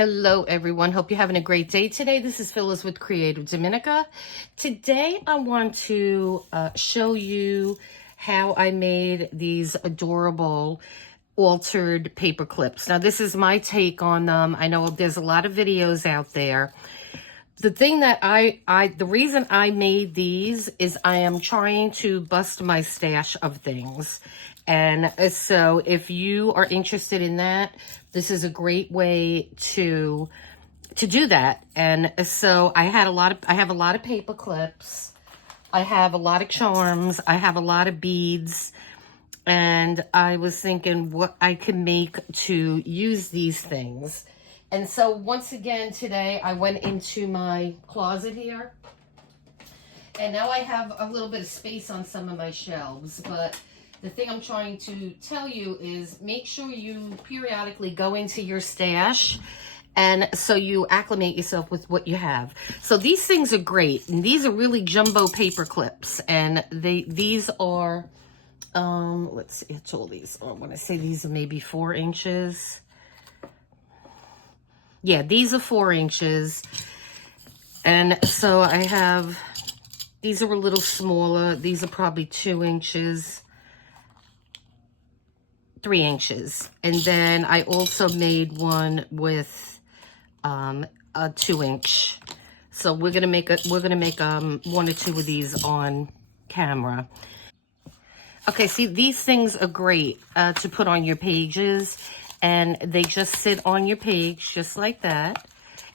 Hello everyone, hope you're having a great day today. This is Phyllis with CreativeDomenica. Today I want to show you how I made these adorable altered paper clips. Now this is my take on them. I know there's a lot of videos out there. The thing that the reason I made these is I am trying to bust my stash of things. And so if you are interested in that, this is a great way to do that. And so I have a lot of paper clips. I have a lot of charms. I have a lot of beads. And I was thinking what I could make to use these things. And so once again today I went into my closet here. And now I have a little bit of space on some of my shelves, but the thing I'm trying to tell you is make sure you periodically go into your stash and so you acclimate yourself with what you have. So these things are great, and these are really jumbo paper clips, and these are let's see, it's all these. Oh, when I say these are maybe 4 inches. Yeah, these are 4 inches. And so I have, these are a little smaller. These are probably 2 inches. 3 inches. And then I also made one with a 2-inch. So we're gonna make 1 or 2 of these on camera. Okay, see, these things are great to put on your pages, and they just sit on your page just like that,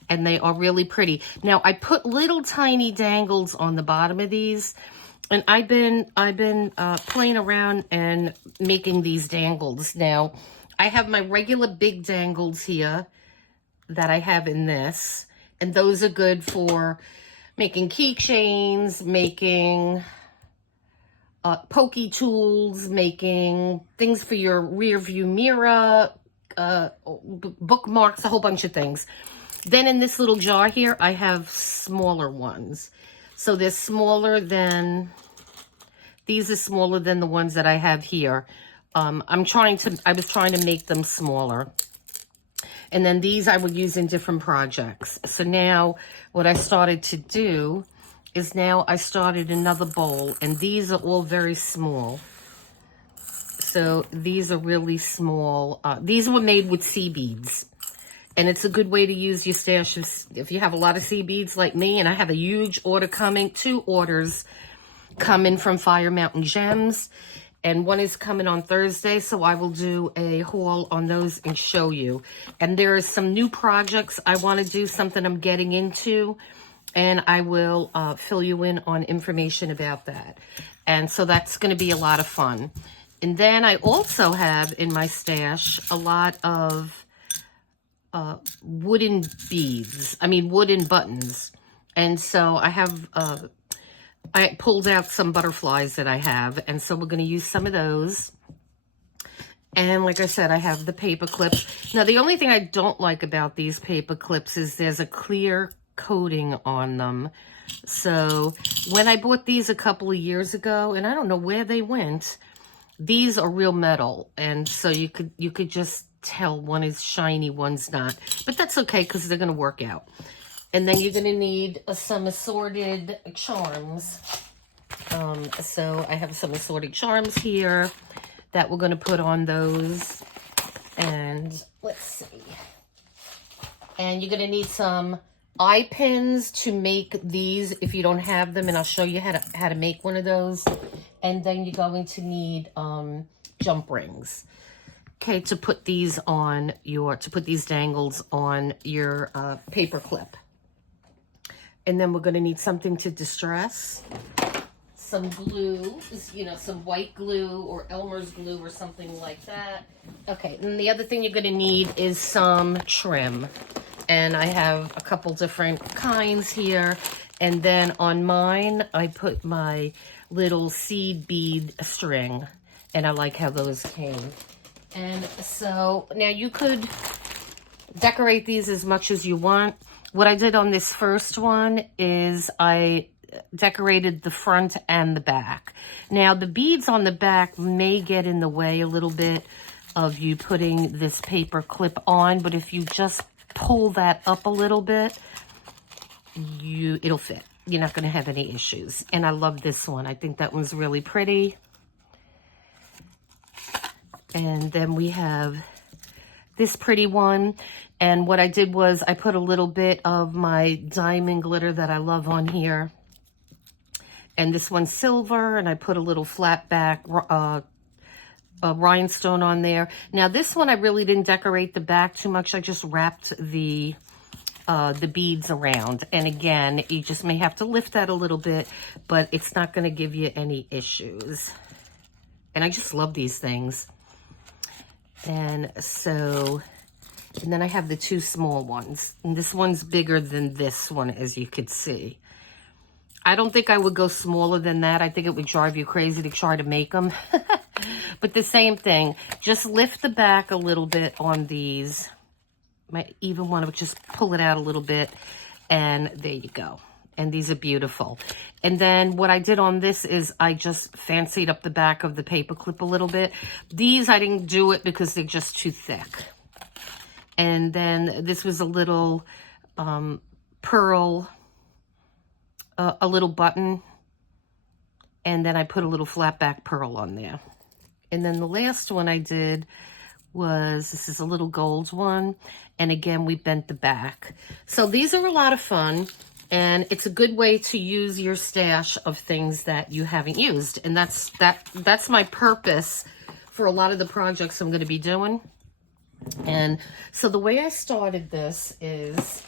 and they are really pretty. Now I put little tiny dangles on the bottom of these. And I've been playing around and making these dangles. Now, I have my regular big dangles here that I have in this. And those are good for making keychains, making pokey tools, making things for your rear view mirror, bookmarks, a whole bunch of things. Then in this little jar here, I have smaller ones. So they're smaller than, these are smaller than the ones that I have here. I was trying to make them smaller. And then these I would use in different projects. So now what I started to do is now I started another bowl, and these are all very small. So these are really small. These were made with sea beads. And it's a good way to use your stashes if you have a lot of sea beads like me. And I have a huge order coming, 2 orders coming from Fire Mountain Gems. And one is coming on Thursday, so I will do a haul on those and show you. And there are some new projects I want to do, something I'm getting into. And I will fill you in on information about that. And so that's going to be a lot of fun. And then I also have in my stash a lot of wooden buttons. And so I have, I pulled out some butterflies that I have, and so we're going to use some of those. And like I said, I have the paper clips. Now, the only thing I don't like about these paper clips is there's a clear coating on them. So when I bought these a couple of years ago, and I don't know where they went, these are real metal. And so you could just tell one is shiny, one's not, but that's okay because they're going to work out. And then you're going to need some assorted charms. So I have some assorted charms here that we're going to put on those. And let's see. And you're going to need some eye pins to make these if you don't have them, and I'll show you how to make one of those. And then you're going to need jump rings. Okay, to put these on these dangles on your paper clip. And then we're going to need something to distress. Some glue, some white glue or Elmer's glue or something like that. Okay, and the other thing you're going to need is some trim. And I have a couple different kinds here. And then on mine, I put my little seed bead string. And I like how those came. And so now you could decorate these as much as you want. What I did on this first one is I decorated the front and the back. Now the beads on the back may get in the way a little bit of you putting this paper clip on, but if you just pull that up a little bit, it'll fit. You're not going to have any issues. And I love this one. I think that one's really pretty. And then we have this pretty one. And what I did was I put a little bit of my diamond glitter that I love on here. And this one's silver, and I put a little flat back rhinestone on there. Now this one I really didn't decorate the back too much. I just wrapped the beads around. And again, you just may have to lift that a little bit, but it's not going to give you any issues. And I just love these things. And so, and then I have the two small ones. And this one's bigger than this one, as you could see. I don't think I would go smaller than that. I think it would drive you crazy to try to make them. But the same thing. Just lift the back a little bit on these. Might even want to just pull it out a little bit. And there you go. And these are beautiful. And then what I did on this is I just fancied up the back of the paperclip a little bit. These, I didn't do it because they're just too thick. And then this was a little pearl, a little button. And then I put a little flat back pearl on there. And then the last one I did was, this is a little gold one. And again, we bent the back. So these are a lot of fun. And it's a good way to use your stash of things that you haven't used. And that's my purpose for a lot of the projects I'm going to be doing. And so the way I started this is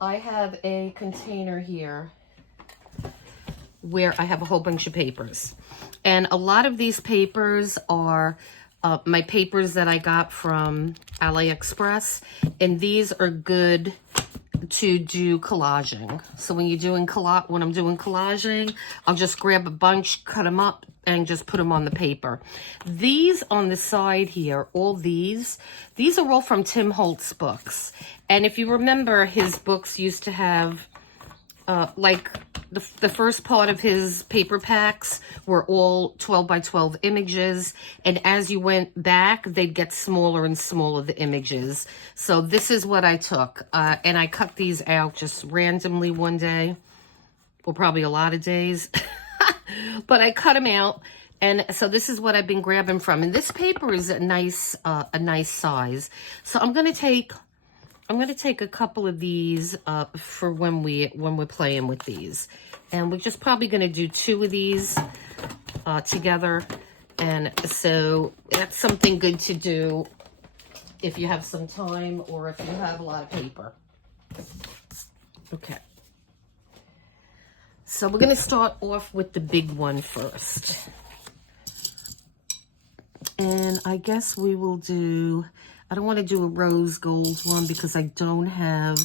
I have a container here where I have a whole bunch of papers. And a lot of these papers are my papers that I got from AliExpress. And these are good to do collaging. So when you're doing when I'm doing collaging, I'll just grab a bunch, cut them up, and just put them on the paper. These on the side here, all these are all from Tim Holtz's books. And if you remember, his books used to have like the first part of his paper packs were all 12 by 12 images, and as you went back, they'd get smaller and smaller, the images. So this is what I took, and I cut these out just randomly one day, or probably a lot of days, but I cut them out, and so this is what I've been grabbing from. And this paper is a nice size. So I'm going to take a couple of these for when we're playing with these. And we're just probably going to do 2 of these together. And so that's something good to do if you have some time or if you have a lot of paper. Okay. So we're going to start off with the big one first. And I guess we will do... I don't want to do a rose gold one because I don't have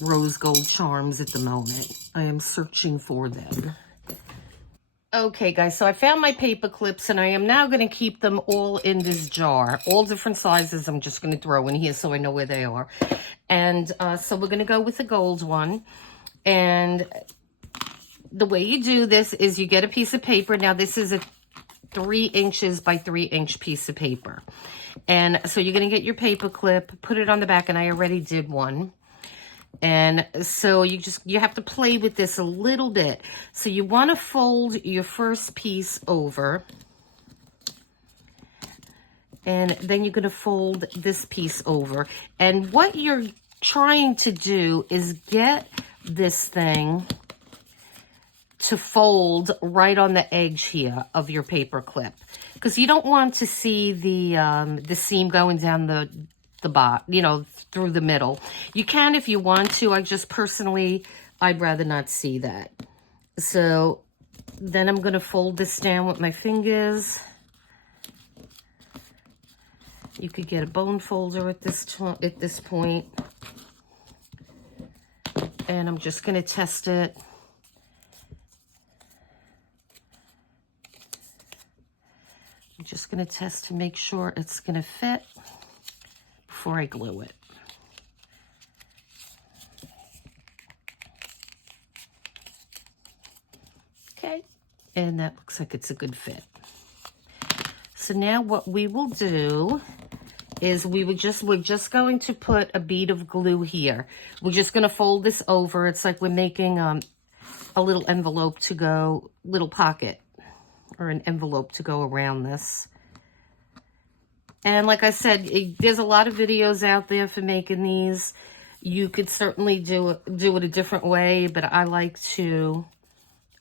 rose gold charms at the moment. I am searching for them. Okay, guys, so I found my paper clips, and I am now going to keep them all in this jar. All different sizes I'm just going to throw in here so I know where they are. And so we're going to go with the gold one. And the way you do this is you get a piece of paper. Now, this is a 3 inches by 3 inch piece of paper. And so you're going to get your paper clip, put it on the back, and I already did one. And so you have to play with this a little bit. So you want to fold your first piece over. And then you're going to fold this piece over. And what you're trying to do is get this thing to fold right on the edge here of your paper clip. Because you don't want to see the seam going down the bottom, you know, through the middle. You can if you want to. I'd rather not see that. So then I'm going to fold this down with my fingers. You could get a bone folder at this point. And I'm just going to test it. I'm just going to test to make sure it's going to fit before I glue it. Okay, and that looks like it's a good fit. So now what we will do is we're just going to put a bead of glue here. We're just going to fold this over. It's like we're making a little envelope to go, little pocket or an envelope to go around this. And like I said, there's a lot of videos out there for making these. You could certainly do it a different way, but I like to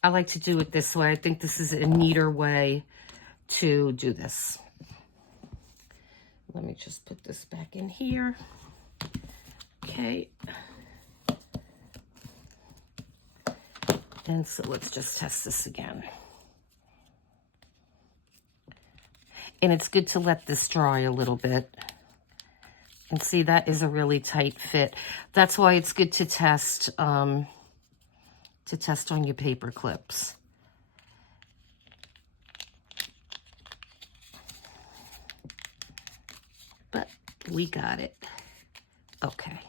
do it this way. I think this is a neater way to do this. Let me just put this back in here. Okay. And so let's just test this again. And it's good to let this dry a little bit. And see, that is a really tight fit. That's why it's good to test on your paper clips. But we got it. Okay.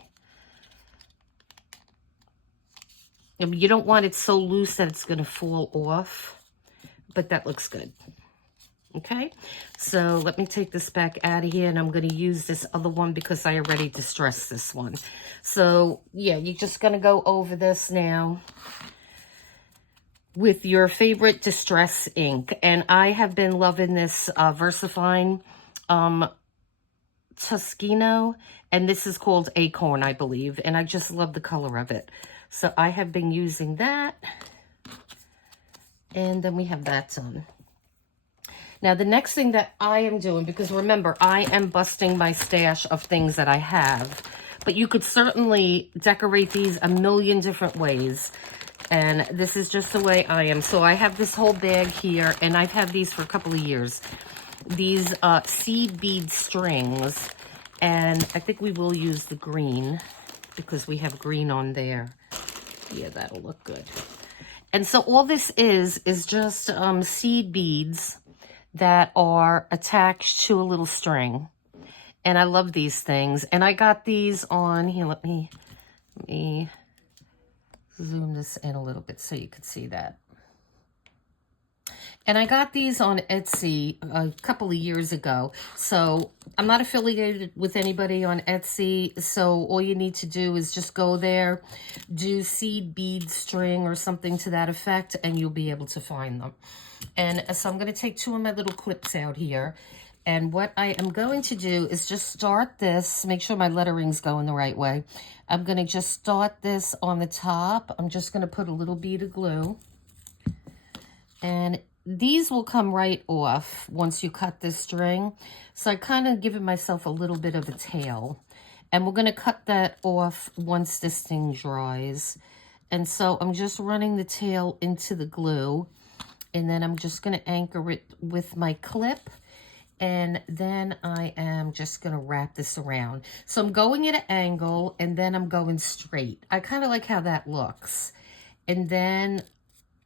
You don't want it so loose that it's going to fall off, but that looks good. Okay, so let me take this back out of here, and I'm going to use this other one because I already distressed this one. So, yeah, you're just going to go over this now with your favorite distress ink. And I have been loving this VersaFine Toscano, and this is called Acorn, I believe. And I just love the color of it. So I have been using that. And then we have that done. Now, the next thing that I am doing, because remember, I am busting my stash of things that I have, but you could certainly decorate these a million different ways, and this is just the way I am. So I have this whole bag here, and I've had these for a couple of years. These seed bead strings, and I think we will use the green, because we have green on there. Yeah, that'll look good. And so all this is just seed beads that are attached to a little string. And I love these things. And I got these on, here, let me zoom this in a little bit so you could see that. And I got these on Etsy a couple of years ago. So I'm not affiliated with anybody on Etsy. So all you need to do is just go there, do seed bead string or something to that effect, and you'll be able to find them. And so I'm going to take two of my little clips out here. And what I am going to do is just start this, make sure my lettering's going the right way. I'm going to just start this on the top. I'm just going to put a little bead of glue. And these will come right off once you cut this string. So I kind of given myself a little bit of a tail. And we're going to cut that off once this thing dries. And so I'm just running the tail into the glue. And then I'm just going to anchor it with my clip. And then I am just going to wrap this around. So I'm going at an angle, and then I'm going straight. I kind of like how that looks. And then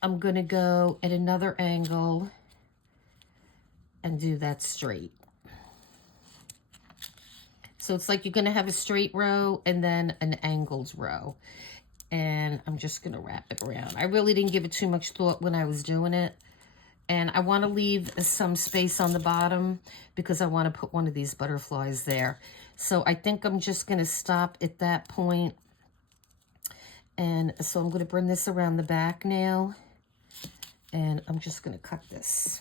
I'm going to go at another angle and do that straight. So it's like you're going to have a straight row and then an angled row. And I'm just going to wrap it around. I really didn't give it too much thought when I was doing it. And I want to leave some space on the bottom because I want to put one of these butterflies there. So I think I'm just going to stop at that point. And so I'm going to bring this around the back now. And I'm just going to cut this.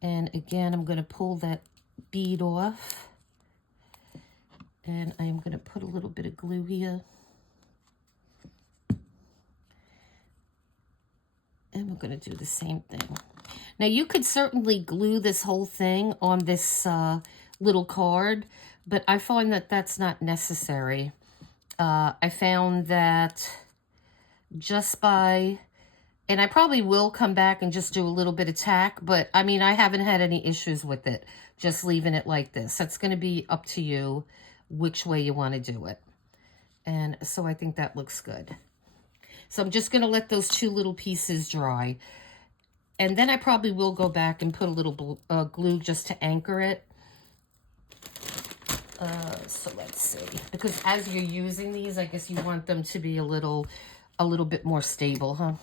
And again, I'm going to pull that bead off. And I'm going to put a little bit of glue here. And we're going to do the same thing. Now, you could certainly glue this whole thing on this little card, but I find that that's not necessary. I found that just by, and I probably will come back and just do a little bit of tack, but I mean, I haven't had any issues with it, just leaving it like this. That's going to be up to you which way you want to do it. And so I think that looks good. So I'm just going to let those two little pieces dry. And then I probably will go back and put a little glue just to anchor it. So let's see. Because as you're using these, I guess you want them to be a little bit more stable, huh?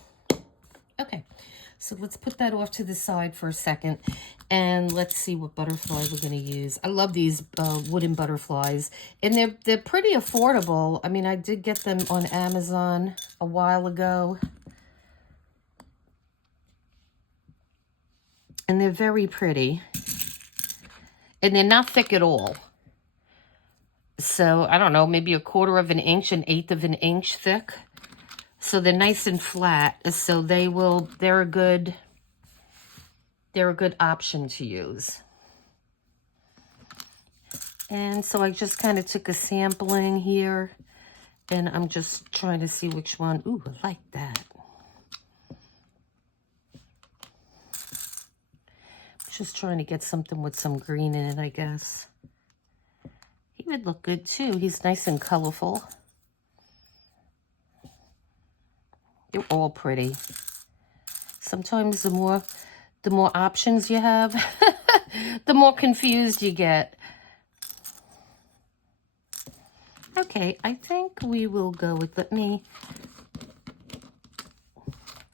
Okay. So let's put that off to the side for a second. And let's see what butterfly we're going to use. I love these wooden butterflies. And they're pretty affordable. I mean, I did get them on Amazon a while ago. And they're very pretty. And they're not thick at all. So, I don't know, maybe 1/4 of an inch, 1/8 of an inch thick. So they're nice and flat. So they're a good option to use. And so I just kind of took a sampling here, and I'm just trying to see which one. Ooh, I like that. Just trying to get something with some green in it, I guess. He would look good too. He's nice and colorful. They're all pretty. Sometimes the more options you have, the more confused you get. Okay, I think we will go with,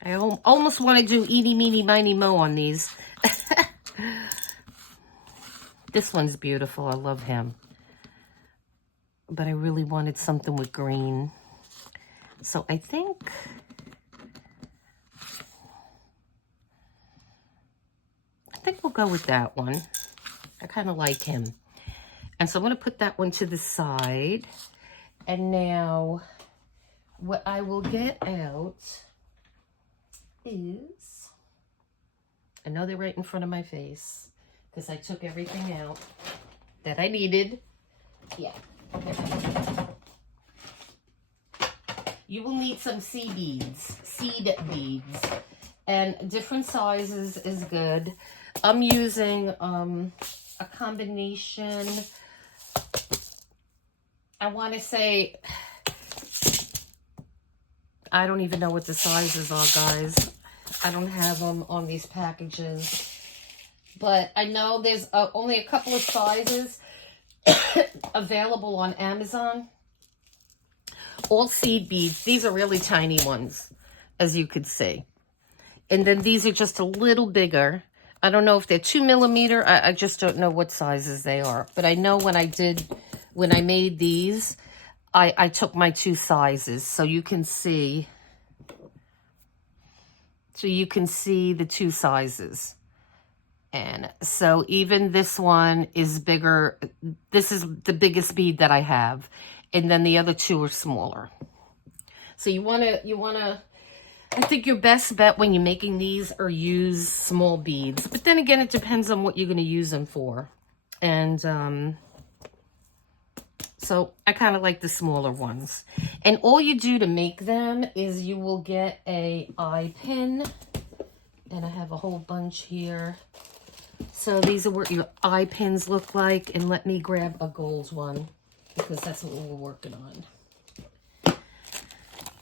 I almost want to do eeny, meeny, miny, mo on these. This one's beautiful. I love him. But I really wanted something with green. So I think we'll go with that one. I kind of like him. And so I'm going to put that one to the side. And now what I will get out is, I know they're right in front of my face because I took everything out that I needed. Yeah. You will need some seed beads, and different sizes is good. I'm using a combination. I want to say, I don't even know what the sizes are, guys. I don't have them on these packages. But I know there's only a couple of sizes available on Amazon. All seed beads. These are really tiny ones, as you could see. And then these are just a little bigger. I don't know if they're 2 millimeter. I just don't know what sizes they are. But I know when I made these, I took my 2 sizes. So you can see the 2 sizes. And so even this one is bigger. This is the biggest bead that I have. And then the other 2 are smaller. So you want to, I think your best bet when you're making these are use small beads. But then again, it depends on what you're going to use them for. And so I kind of like the smaller ones. And all you do to make them is you will get a eye pin. And I have a whole bunch here. So these are what your eye pins look like. And let me grab a gold one, because that's what we're working on.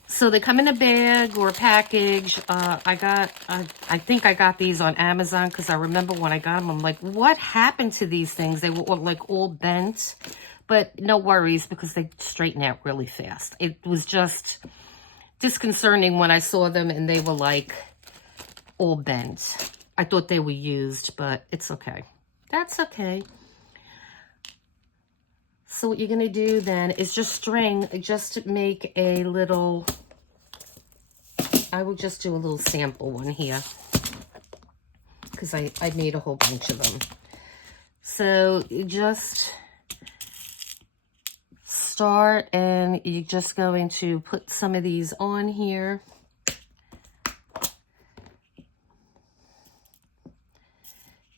So they come in a bag or a package. I think I got these on Amazon, because I remember when I got them, I'm like, what happened to these things? They were like all bent. But no worries, because they straighten out really fast. It was just disconcerting when I saw them and they were like all bent. I thought they were used, but it's okay. That's okay. So what you're going to do then is just make a little, I will just do a little sample one here, because I made a whole bunch of them. So you just start, and you're just going to put some of these on here.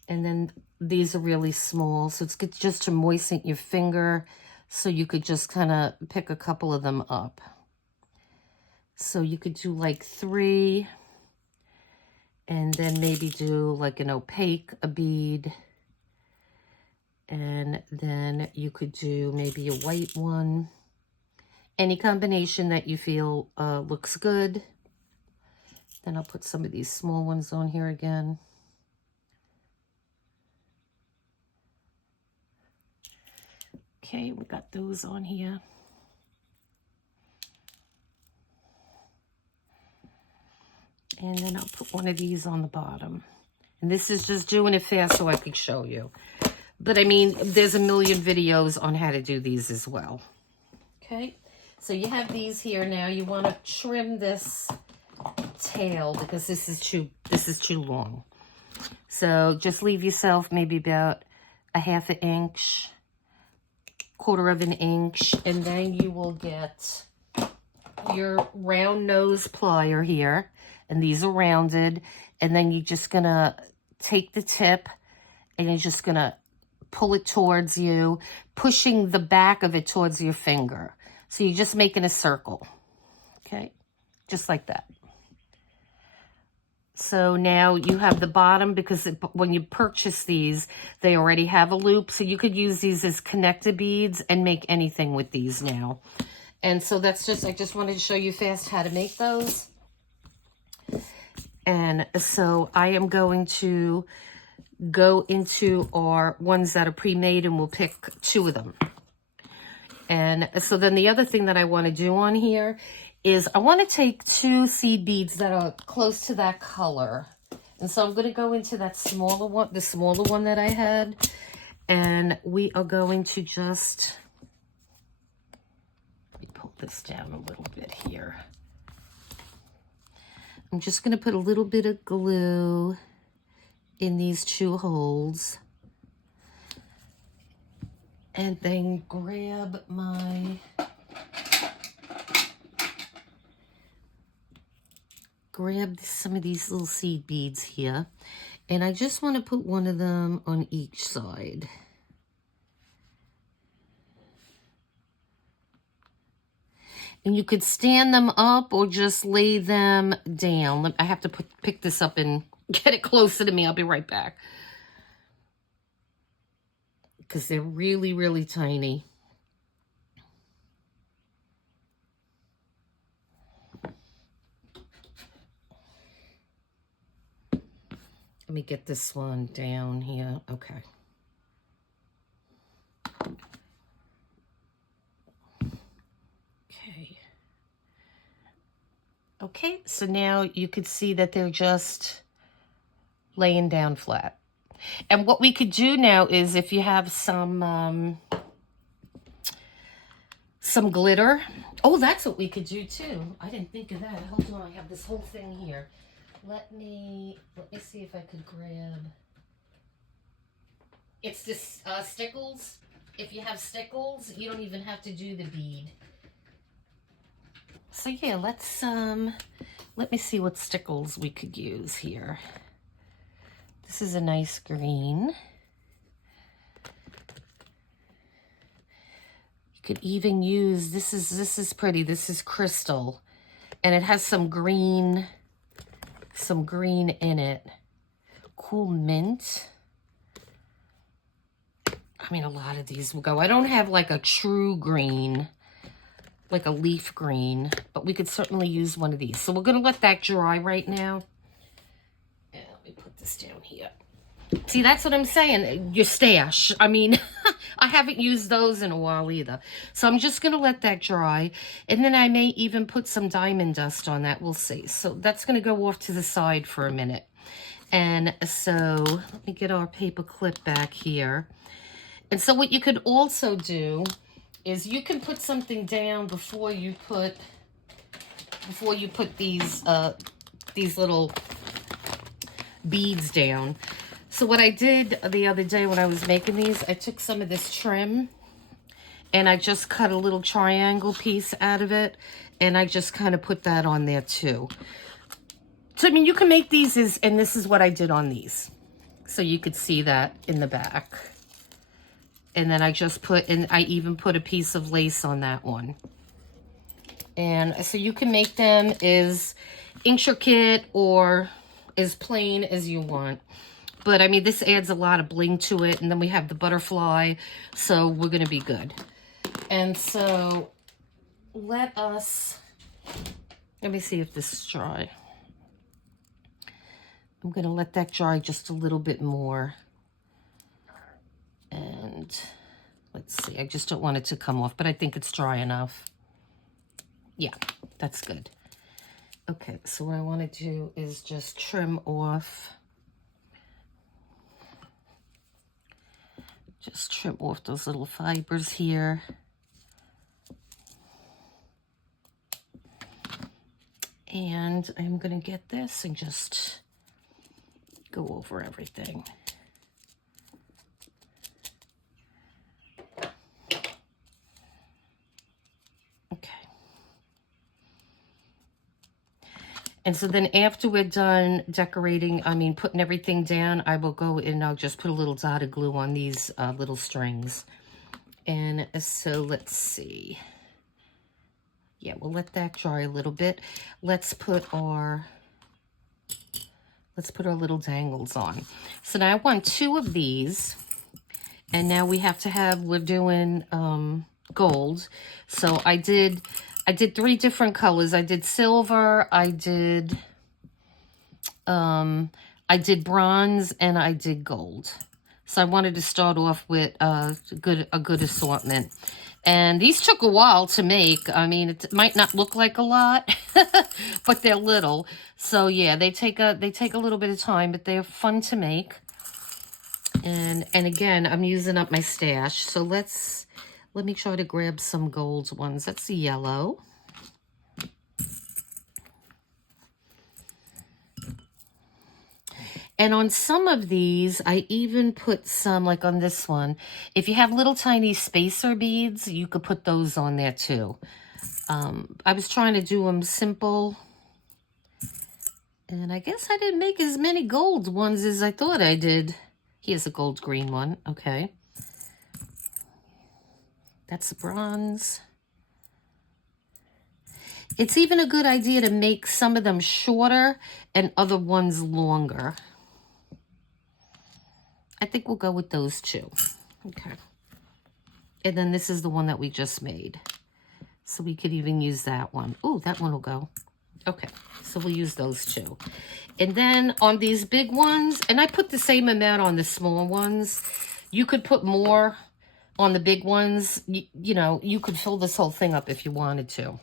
And then these are really small, so it's good just to moisten your finger, so you could just kind of pick a couple of them up. So you could do like 3, and then maybe do like an opaque bead, and then you could do maybe a white one. Any combination that you feel looks good. Then I'll put some of these small ones on here again. Okay, we got those on here. And then I'll put one of these on the bottom. And this is just doing it fast so I could show you. But I mean, there's a million videos on how to do these as well. Okay, so you have these here now. You want to trim this tail because this is too long. So just leave yourself maybe about a ½ inch, ½ inch, and then you will get your round nose plier here, and these are rounded, and then you're just gonna take the tip and you're just gonna pull it towards you, pushing the back of it towards your finger. So you're just making a circle, okay? Just like that. So now you have the bottom, because when you purchase these, they already have a loop. So you could use these as connector beads and make anything with these now. And so that's just, I just wanted to show you fast how to make those. And so I am going to go into our ones that are pre-made, and we'll pick 2 of them. And so then the other thing that I want to do on here is I want to take 2 seed beads that are close to that color. And so I'm going to go into that smaller one, the smaller one that I had, and we are going to just, let me pull this down a little bit here. I'm just going to put a little bit of glue in these 2 holes, and then grab some of these little seed beads here, and I just want to put one of them on each side. And you could stand them up or just lay them down. I have to pick this up and get it closer to me. I'll be right back. Because they're really, really tiny. Let me get this one down here. Okay. Okay, so now you could see that they're just laying down flat. And what we could do now is, if you have some glitter. Oh, that's what we could do too. I didn't think of that. Hold on, I have this whole thing here. Let me see if I could grab. It's this stickles. If you have stickles, you don't even have to do the bead. So yeah, let me see what stickles we could use here. This is a nice green. You could even use, this is pretty. This is crystal, and it has some green in it. Cool mint. I mean, a lot of these will go. I don't have like a true green, like a leaf green, but we could certainly use one of these. So we're going to let that dry right now. And let me put this down here. See, that's what I'm saying. Your stash. I mean, I haven't used those in a while either. So I'm just going to let that dry. And then I may even put some diamond dust on that. We'll see. So that's going to go off to the side for a minute. And so let me get our paper clip back here. And so what you could also do is you can put something down before you put these little beads down. So what I did the other day when I was making these, I took some of this trim and I just cut a little triangle piece out of it, and I just kind of put that on there too. So I mean, you can make these and this is what I did on these. So you could see that in the back. And then I just I even put a piece of lace on that one. And so you can make them as intricate or as plain as you want. But I mean, this adds a lot of bling to it. And then we have the butterfly, so we're going to be good. And so let me see if this is dry. I'm going to let that dry just a little bit more. And let's see, I just don't want it to come off, but I think it's dry enough. Yeah, that's good. Okay, so what I want to do is just trim off Just trim off those little fibers here. And I'm going to get this and just go over everything. Okay. And so then after we're done decorating, putting everything down, I will go and I'll just put a little dotted glue on these little strings. And so let's see. Yeah, we'll let that dry a little bit. Let's put our little dangles on. So now I want 2 of these. And now we're doing gold. So I did 3 different colors. I did silver, I did bronze, and I did gold. So I wanted to start off with a good assortment. And these took a while to make. It might not look like a lot, but they're little. So yeah, they take a little bit of time, but they're fun to make. And again, I'm using up my stash. So let me try to grab some gold ones. That's the yellow. And on some of these, I even put some, like on this one, if you have little tiny spacer beads, you could put those on there too. I was trying to do them simple. And I guess I didn't make as many gold ones as I thought I did. Here's a gold green one. Okay. That's the bronze. It's even a good idea to make some of them shorter and other ones longer. I think we'll go with those 2. Okay. And then this is the one that we just made. So we could even use that one. Oh, that one will go. Okay. So we'll use those 2. And then on these big ones, and I put the same amount on the small ones. You could put more on the big ones. You could fill this whole thing up if you wanted to.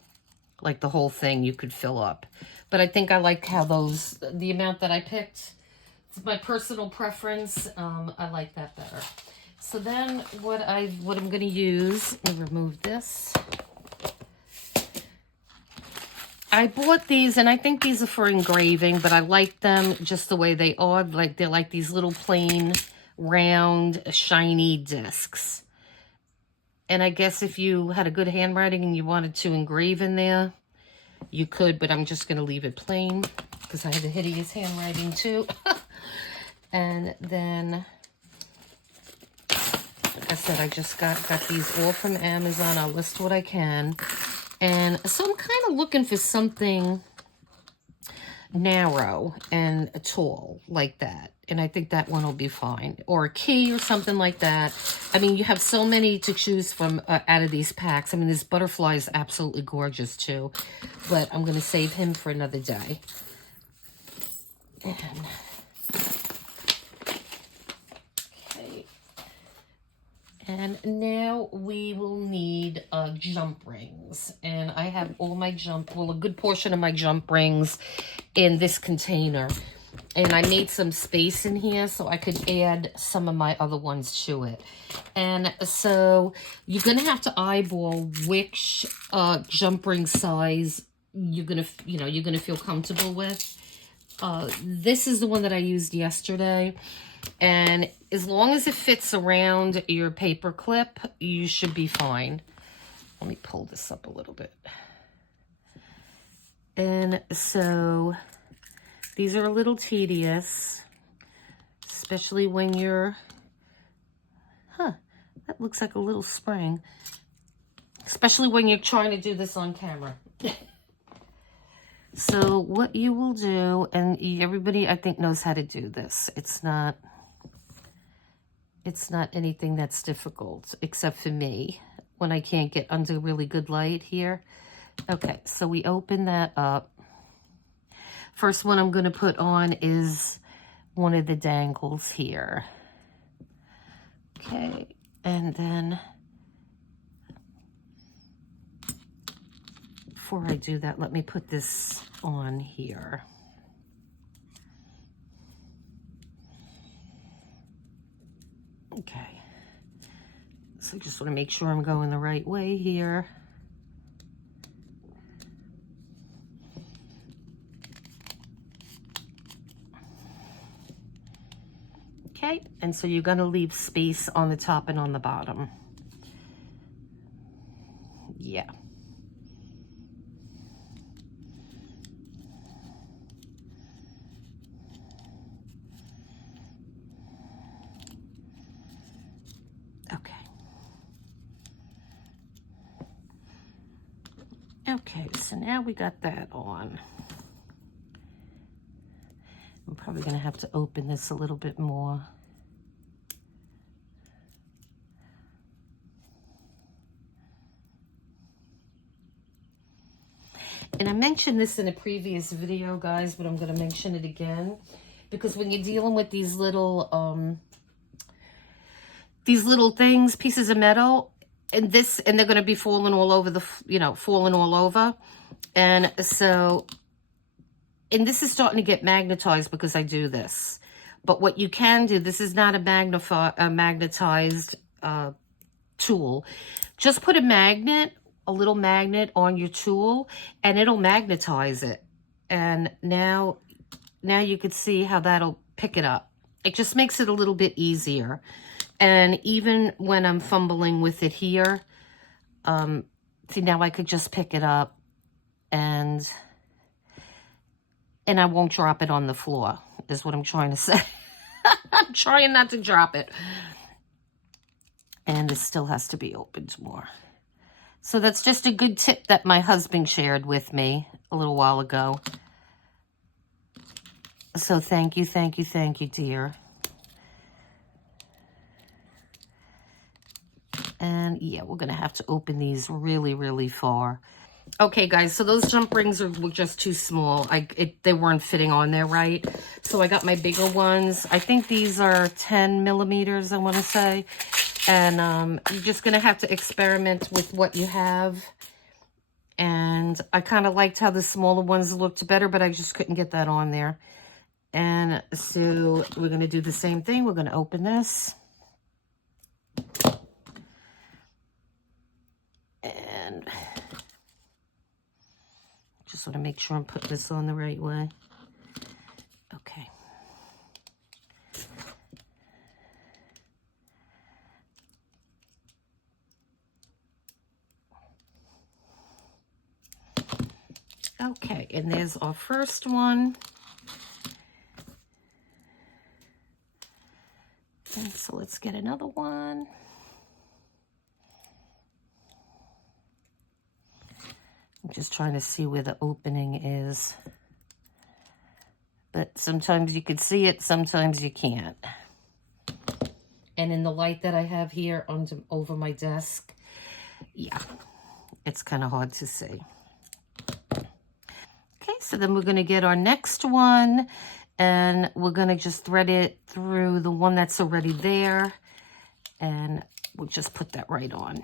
Like the whole thing you could fill up. But I think I like how the amount that I picked, it's my personal preference. I like that better. So then what I'm going to use, let me remove this. I bought these, and I think these are for engraving, but I like them just the way they are. They're like these little plain, round, shiny discs. And I guess if you had a good handwriting and you wanted to engrave in there, you could, but I'm just going to leave it plain because I have a hideous handwriting too. And then, like I said, I just got these all from Amazon. I'll list what I can. And so I'm kind of looking for something narrow and tall like that. And I think that one will be fine. Or a key or something like that. You have so many to choose from out of these packs. This butterfly is absolutely gorgeous too. But I'm going to save him for another day. And okay. And now we will need jump rings. And I have all my a good portion of my jump rings in this container. And I made some space in here so I could add some of my other ones to it. And so you're going to have to eyeball which jump ring size you're going to feel comfortable with. This is the one that I used yesterday. And as long as it fits around your paper clip, you should be fine. Let me pull this up a little bit. And so these are a little tedious, especially when you're, that looks like a little spring. Especially when you're trying to do this on camera. So what you will do, and everybody I think knows how to do this. It's not anything that's difficult, except for me, when I can't get under really good light here. Okay, so we open that up. First one I'm going to put on is one of the dangles here. Okay, and then before I do that, let me put this on here. Okay. So I just want to make sure I'm going the right way here. Okay, and so you're going to leave space on the top and on the bottom. Yeah. Okay. Okay, so now we got that on. I'm probably going to have to open this a little bit more. And I mentioned this in a previous video, guys, but I'm going to mention it again. Because when you're dealing with these little things, pieces of metal, and they're going to be falling all over the, falling all over. And so, and this is starting to get magnetized because I do this. But what you can do, this is not a magnetized tool. Just put a little magnet on your tool, and it'll magnetize it. And now you can see how that'll pick it up. It just makes it a little bit easier. And even when I'm fumbling with it here, see, now I could just pick it up and I won't drop it on the floor, is what I'm trying to say. I'm trying not to drop it. And it still has to be opened more. So that's just a good tip that my husband shared with me a little while ago. So thank you, dear. And yeah, we're going to have to open these really, really far. Okay, guys, so those jump rings were just too small. They weren't fitting on there right. So I got my bigger ones. I think these are 10 millimeters, I want to say. And you're just going to have to experiment with what you have. And I kind of liked how the smaller ones looked better, but I just couldn't get that on there. And so we're going to do the same thing. We're going to open this. And just want to make sure I'm putting this on the right way. Okay. Okay, and there's our first one. And so let's get another one. I'm just trying to see where the opening is. But sometimes you can see it, sometimes you can't. And in the light that I have here over my desk, yeah, it's kind of hard to see. Okay, so then we're going to get our next one, and we're going to just thread it through the one that's already there, and we'll just put that right on.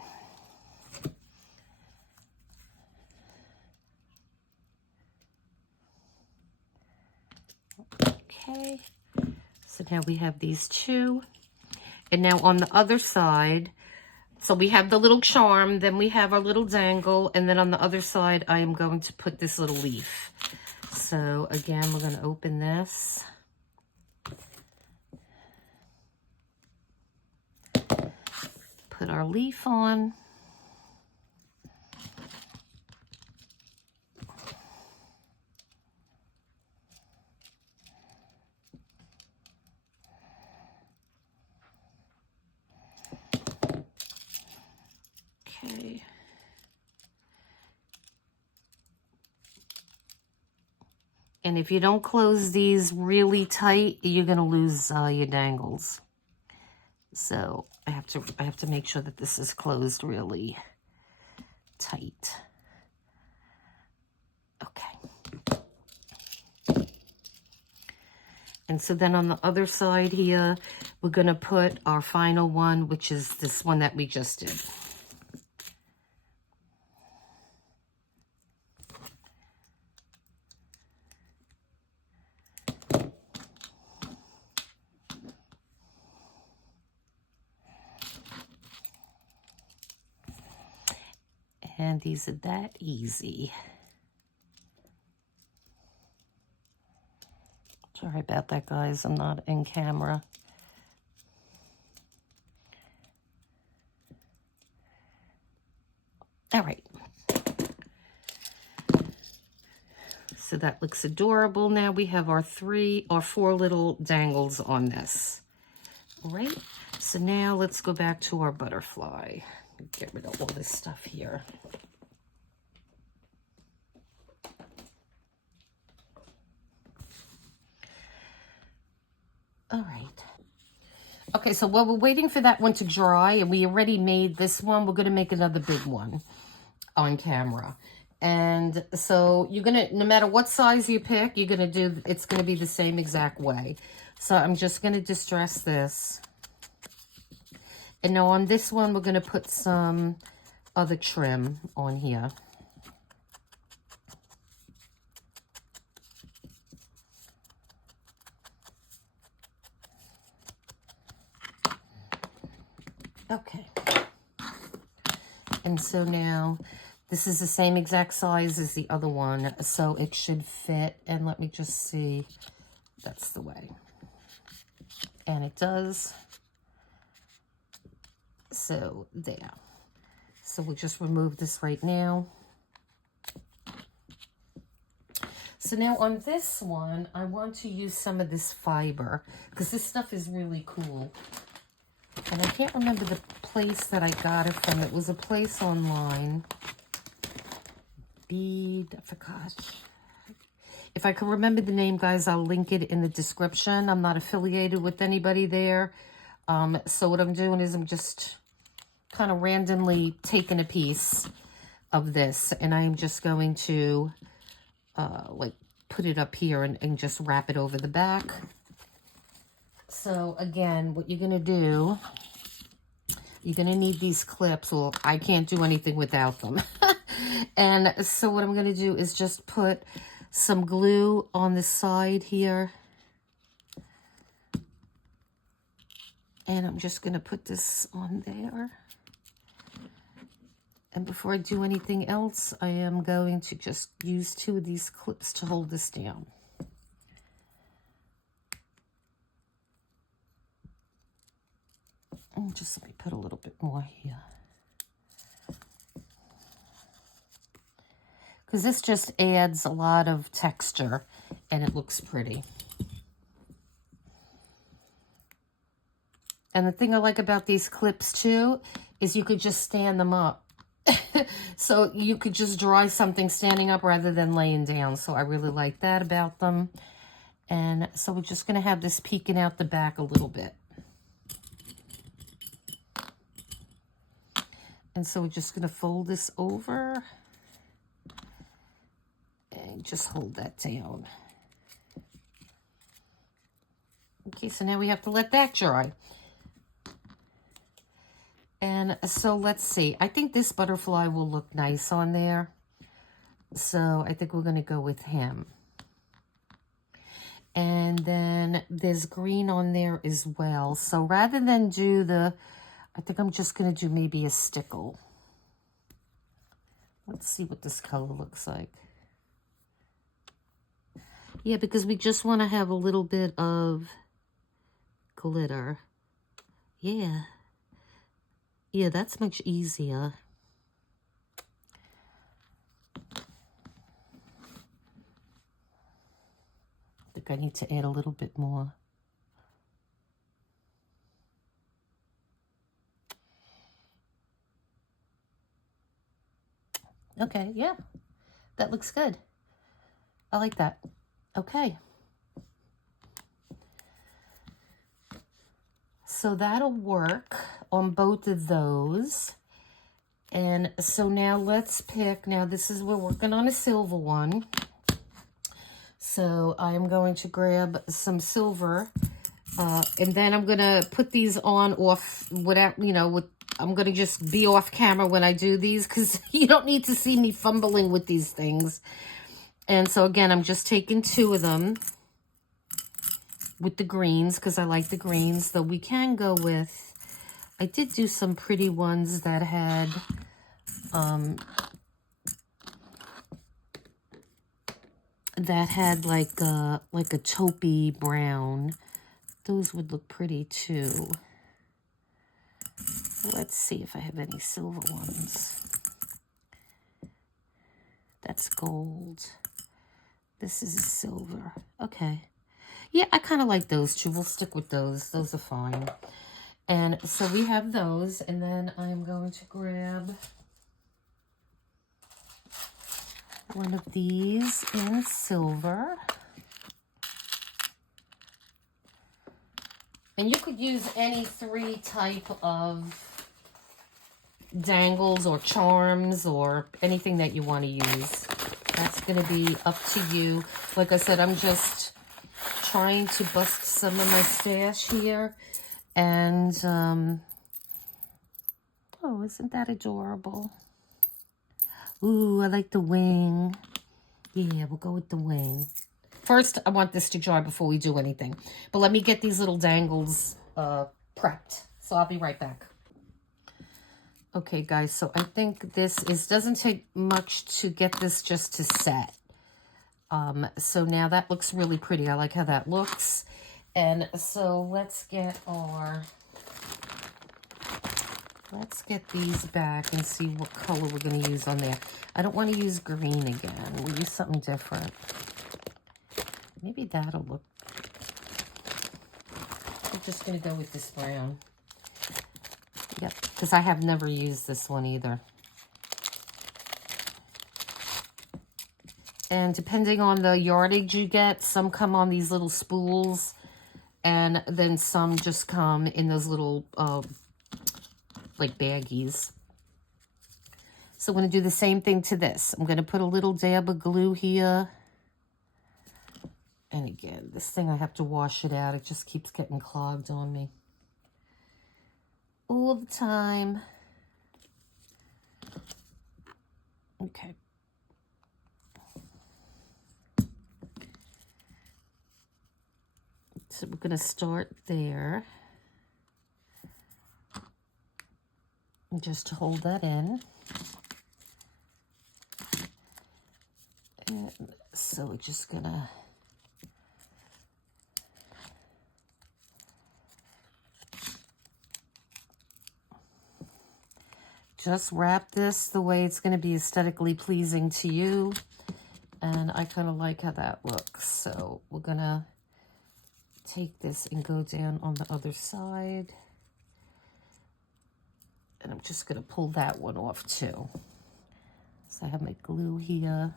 Okay, so now we have these two. And now on the other side, so we have the little charm, then we have our little dangle, and then on the other side, I am going to put this little leaf. So again, we're going to open this. Put our leaf on. Okay. And if you don't close these really tight, you're going to lose your dangles. So I have to make sure that this is closed really tight. Okay. And so then on the other side here, we're going to put our final one, which is this one that we just did. And these are that easy. Sorry about that, guys. I'm not in camera. All right. So that looks adorable. Now we have our 3 or 4 little dangles on this. All right. So now let's go back to our butterfly. Get rid of all this stuff here. All right. Okay, so while we're waiting for that one to dry, and we already made this one, we're going to make another big one on camera. And so you're going to, no matter what size you pick, you're going to do, it's going to be the same exact way. So I'm just going to distress this. And now on this one, we're going to put some other trim on here. Okay. And so now this is the same exact size as the other one, so it should fit. And let me just see. That's the way. And it does. So there. So we'll just remove this right now. So now on this one, I want to use some of this fiber because this stuff is really cool. And I can't remember the place that I got it from. It was a place online. I forgot. If I can remember the name, guys, I'll link it in the description. I'm not affiliated with anybody there. So what I'm doing is I'm just kind of randomly taking a piece of this. And I'm just going to, like, put it up here and just wrap it over the back. So again, what you're going to do, you're going to need these clips. Well, I can't do anything without them. And so what I'm going to do is just put some glue on the side here. And I'm just going to put this on there. And before I do anything else, I am going to just use 2 of these clips to hold this down. And just let me put a little bit more here. Because this just adds a lot of texture and it looks pretty. And the thing I like about these clips too is you could just stand them up. So you could just dry something standing up rather than laying down. So I really like that about them. And so we're just going to have this peeking out the back a little bit. And so we're just going to fold this over and just hold that down. Okay, so now we have to let that dry. And so let's see. I think this butterfly will look nice on there. So I think we're going to go with him. And then there's green on there as well. So rather than do the, I think I'm just going to do maybe a stickle. Let's see what this color looks like. Yeah, because we just want to have a little bit of glitter. Yeah. Yeah, that's much easier. I think I need to add a little bit more. Okay, yeah, that looks good. I like that. Okay. So that'll work on both of those. And so now let's pick, now this is, we're working on a silver one. So I'm going to grab some silver and then I'm going to put these on off without, you know, with, I'm going to just be off camera when I do these because you don't need to see me fumbling with these things. And so again, I'm just taking 2 of them with the greens because I like the greens, though we can go with, I did do some pretty ones that had that had like a taupey brown. Those would look pretty too. Let's see if I have any silver ones. That's gold. This is silver. Okay. Yeah, I kind of like those too. We'll stick with those. Those are fine. And so we have those. And then I'm going to grab one of these in silver. And you could use any 3 type of dangles or charms or anything that you want to use. That's going to be up to you. Like I said, I'm just trying to bust some of my stash here. And, oh, isn't that adorable? Ooh, I like the wing. Yeah, we'll go with the wing. First, I want this to dry before we do anything. But let me get these little dangles prepped. So I'll be right back. Okay, guys, so I think this doesn't take much to get this just to set. So now that looks really pretty. I like how that looks. And so let's get these back and see what color we're going to use on there. I don't want to use green again. We'll use something different. Maybe that'll look... I'm just going to go with this brown. Yep, because I have never used this one either. And depending on the yardage you get, some come on these little spools, and then some just come in those little, like baggies. So I'm going to do the same thing to this. I'm going to put a little dab of glue here. And again, this thing, I have to wash it out. It just keeps getting clogged on me all the time. Okay. So we're going to start there. And just hold that in. And so we're just going to... just wrap this the way it's going to be aesthetically pleasing to you. And I kind of like how that looks. So we're going to take this and go down on the other side. And I'm just going to pull that one off too. So I have my glue here.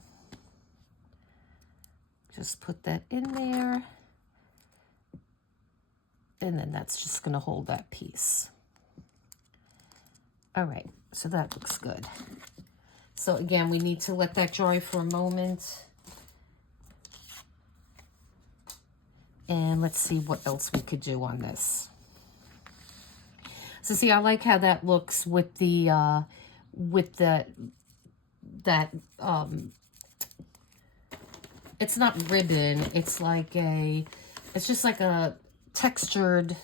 Just put that in there. And then that's just going to hold that piece. All right, so that looks good. So again, we need to let that dry for a moment. And let's see what else we could do on this. So see, I like how that looks with the, it's not ribbon, it's like it's just like a textured,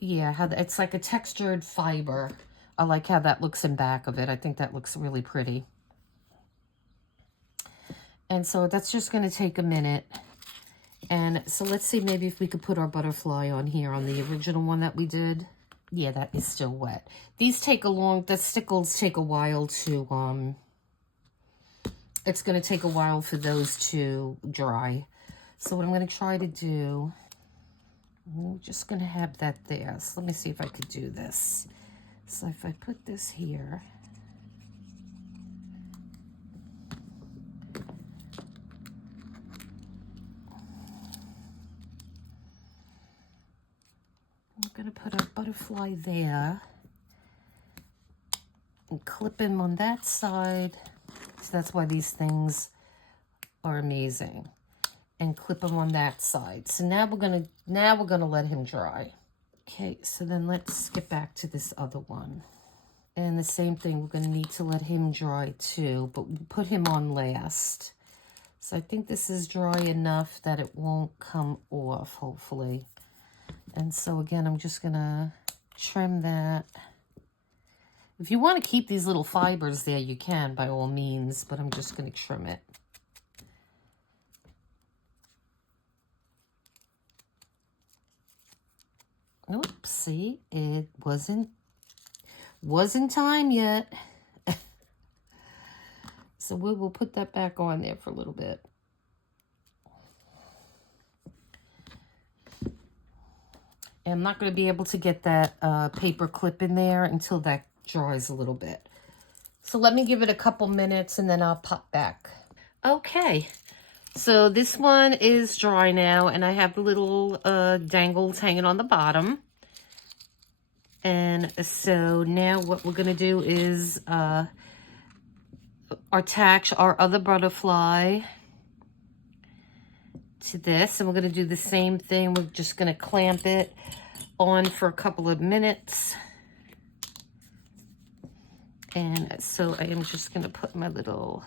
yeah, it's like a textured fiber. I like how that looks in back of it. I think that looks really pretty. And so that's just going to take a minute. And so let's see maybe if we could put our butterfly on here on the original one that we did. Yeah, that is still wet. These take the stickles take a while to, it's going to take a while for those to dry. So what I'm going to try to do, I'm just going to have that there. So let me see if I could do this. So if I put this here, I'm going to put a butterfly there and clip him on that side. So that's why these things are amazing. And clip him on that side. So now we're gonna let him dry. Okay, so then let's get back to this other one. And the same thing, we're gonna need to let him dry too, but we'll put him on last. So I think this is dry enough that it won't come off, hopefully. And so again, I'm just gonna trim that. If you want to keep these little fibers there, you can by all means, but I'm just gonna trim it. Oops, see, it wasn't time yet. So we will put that back on there for a little bit. And I'm not going to be able to get that paper clip in there until that dries a little bit. So let me give it a couple minutes and then I'll pop back. Okay, so this one is dry now, and I have the little dangles hanging on the bottom. And so now what we're going to do is attach our other butterfly to this, and we're going to do the same thing. We're just going to clamp it on for a couple of minutes. And so I am just going to put my little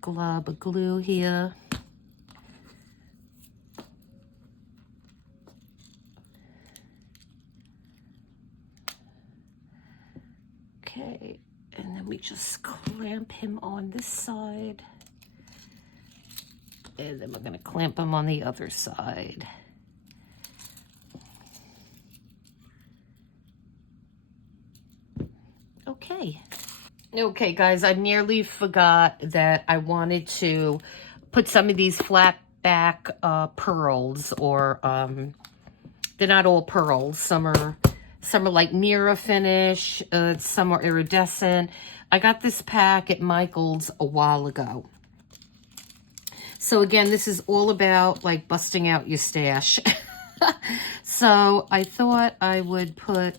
glob of glue here. Okay, and then we just clamp him on this side. And then we're going to clamp him on the other side. Okay. Okay, guys, I nearly forgot that I wanted to put some of these flat back pearls, or they're not all pearls. Some are like mirror finish, some are iridescent. I got this pack at Michael's a while ago. So again, this is all about like busting out your stash. So I thought I would put,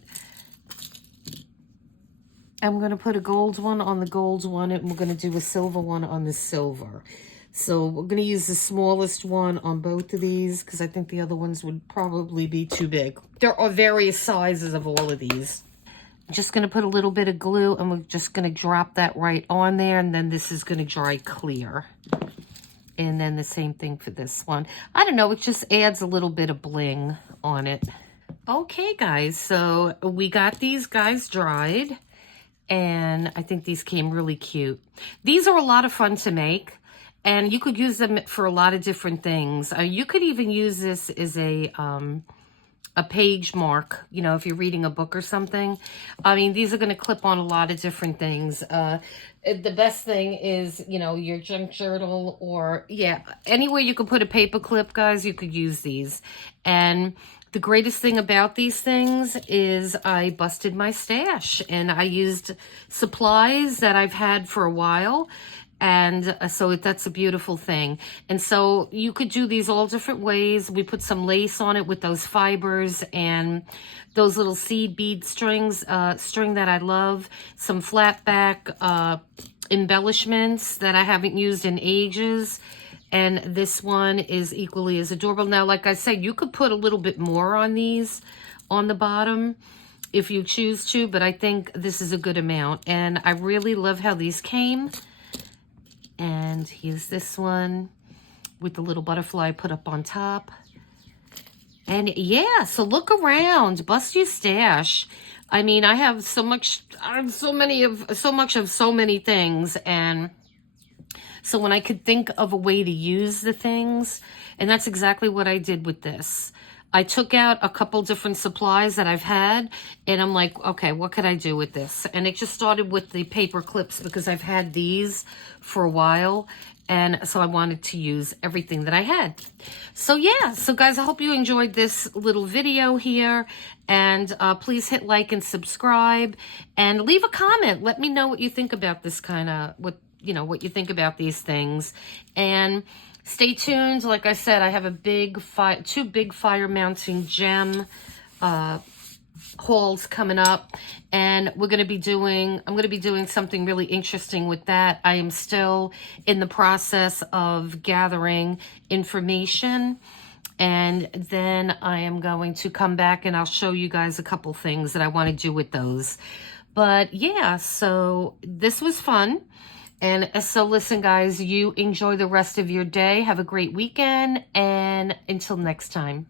I'm going to put a gold one on the gold one, and we're going to do a silver one on the silver. So we're going to use the smallest one on both of these because I think the other ones would probably be too big. There are various sizes of all of these. I'm just going to put a little bit of glue, and we're just going to drop that right on there, and then this is going to dry clear. And then the same thing for this one. I don't know, it just adds a little bit of bling on it. Okay, guys, so we got these guys dried. And I think these came really cute. These are a lot of fun to make, and you could use them for a lot of different things. You could even use this as a page mark, you know, if you're reading a book or something. I mean, these are going to clip on a lot of different things. The best thing is, you know, your junk journal, or, yeah, anywhere you could put a paper clip, guys, you could use these. And the greatest thing about these things is I busted my stash, and I used supplies that I've had for a while. And so that's a beautiful thing. And so you could do these all different ways. We put some lace on it with those fibers and those little seed bead strings, string that I love. Some flat back embellishments that I haven't used in ages. And this one is equally as adorable. Now, like I said, you could put a little bit more on these on the bottom if you choose to, but I think this is a good amount. And I really love how these came. And here's this one with the little butterfly put up on top. And yeah, so look around, bust your stash. I mean, I have so much of so many things, and so when I could think of a way to use the things, and that's exactly what I did with this. I took out a couple different supplies that I've had, and I'm like, okay, what could I do with this? And it just started with the paper clips because I've had these for a while, and so I wanted to use everything that I had. So yeah, so guys, I hope you enjoyed this little video here, and please hit like and subscribe, and leave a comment. Let me know what you think about this kind of, what you think about these things. And stay tuned. Like I said, I have two big fire mounting gem hauls coming up, and I'm going to be doing something really interesting with that. I am still in the process of gathering information, and then I am going to come back and I'll show you guys a couple things that I want to do with those. But yeah, so this was fun. And so listen, guys, you enjoy the rest of your day. Have a great weekend. And until next time.